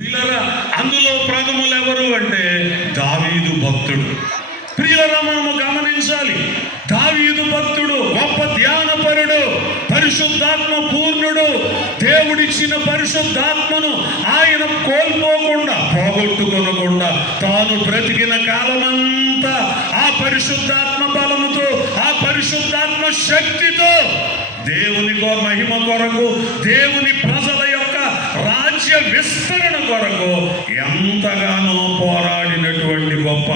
ప్రియులారా, అందులో ప్రథములు ఎవరు అంటే దావీదు భక్తుడు. ప్రియులారా, మనము గమనించాలి, దావీదు భక్తుడు గొప్ప ధ్యానపరుడు, పరిశుద్ధాత్మ పూర్ణుడు. దేవుడిచ్చిన పరిశుద్ధాత్మను ఆయన కోల్పోకుండా, పోగొట్టుకొనకుండా తాను బ్రతికిన కాలమంతా ఆ పరిశుద్ధాత్మ బలముతో, ఆ పరిశుద్ధాత్మ శక్తితో దేవుని మహిమ కొరకు, దేవుని ప్రజల యొక్క రాజ్య విస్తరణ కొరకు ఎంతగానో పోరాడినటువంటి గొప్ప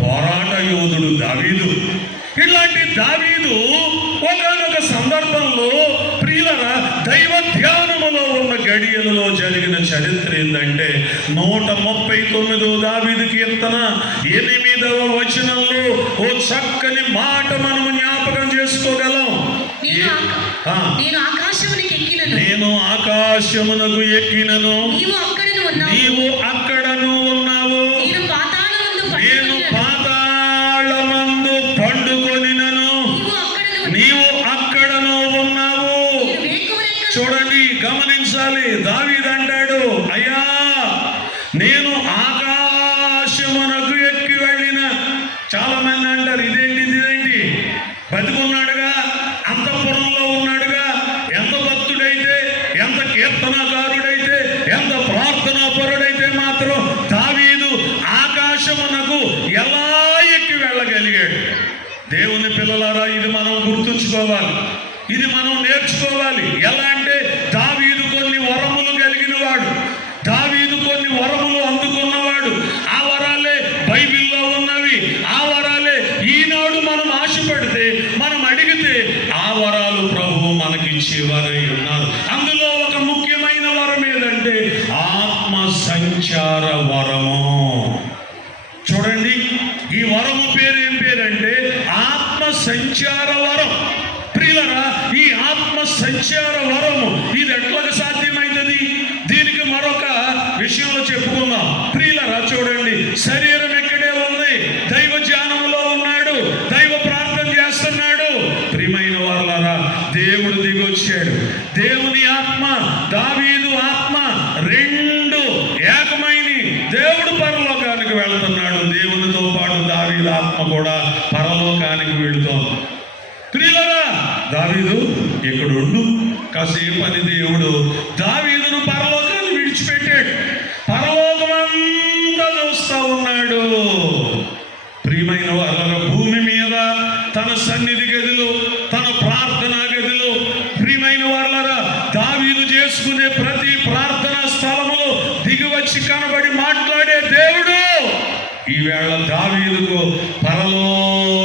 పోరాట యోధుడు దావీదు. ఇలాంటి దావీదు ఒకానొక సందర్భంలో ప్రియులరా, దైవ ధ్యానములో ఉన్న గడియలలో జరిగిన చరిత్ర ఏంటంటే 139 దావీదు కీర్తన 8వ వచనంలో ఓ చక్కని మాట మనము జ్ఞాపకం చేసుకోగలం. నేను ఆకాశమునకు ఎక్కినను, నీవు అక్కడను ఉన్నావు. నేను పాతాళమందు పండుకొనినను, నీవు అక్కడను ఉన్నావు. చూడండి, గమనించాలి. దావీదు అంటాడు, అయ్యా నేను ఆకాశమునకు ఎక్కి వెళ్ళిన. చాలా మంది అంటారు, ఇదేంటి బతికున్నాడుగా, అంతఃపురంలో ఉన్నాడుగా, ఎంత భక్తుడైతే, ఎంత కీర్తనకారుడైతే, ఎంత ప్రార్థనాపరుడైతే మాత్రం దావీదు ఆకాశమునకు ఎలా ఎక్కి వెళ్ళగలిగాడు? దేవుని పిల్లలారా, ఇది మనం గుర్తుంచుకోవాలి, ఇది మనం నేర్చుకోవాలి. ఎలా అంటే, దావీదు కొన్ని వరములు కలిగిన వాడు, దావీదు కొన్ని వరములు అందుకున్నవాడు. ఆ వరాలే బైబిల్లో ఉన్నవి. ఆ వరాలే ఈనాడు మనం ఆశపడితే, మనం అడిగితే ఆ వరాలు ప్రభువు మనకిచ్చేవారై ఉన్నారు. అందులో ఒక ముఖ్యమైన వరం ఏదంటే ఆత్మ సంచార వరము. చూడండి, ఈ వరము పేరు ఏం పేరంటే ఆత్మ సంచార వరం. ప్రియులరా, ఈ ఆత్మ సంచార వరము ఇది ఎట్లాగా సాధ్యమైనది? దీనికి మరొక విషయంలో చెప్పుకుందాం. ప్రియులరా, చూడండి, శరీరం ఎక్కడే ఉంది, దైవ ధ్యానంలో ఉన్నాడు, దైవ ప్రార్థన చేస్తున్నాడు. ప్రియమైన వారలారా, దేవుడు దిగొచ్చాడు. దేవుని ఆత్మ, దావీదు ఆత్మ రెండు ఏకమైని దేవుడు పరలోకానికి వెళుతున్నాడు. దేవునితో పాటు దావీదు ఆత్మ కూడా పరలోకానికి వెళుతోంది. ప్రియులరా, దావీదు ఇక్కడ ఉండు కాసేపు అని దేవుడు దావీదును పరలోకాన్ని విడిచిపెట్టాడు. పరలోకమంతా చూస్తా ఉన్నాడు. ప్రియమైన వారలారా, భూమి మీద తన సన్నిధి గదిలో, తన ప్రార్థనా గదిలో, ప్రియమైన వారలారా, దావీదు చేసుకునే ప్రతి ప్రార్థనా స్థలములో దిగివచ్చి కనబడి మాట్లాడే దేవుడు ఈవేళ దావీదుకు పరలోక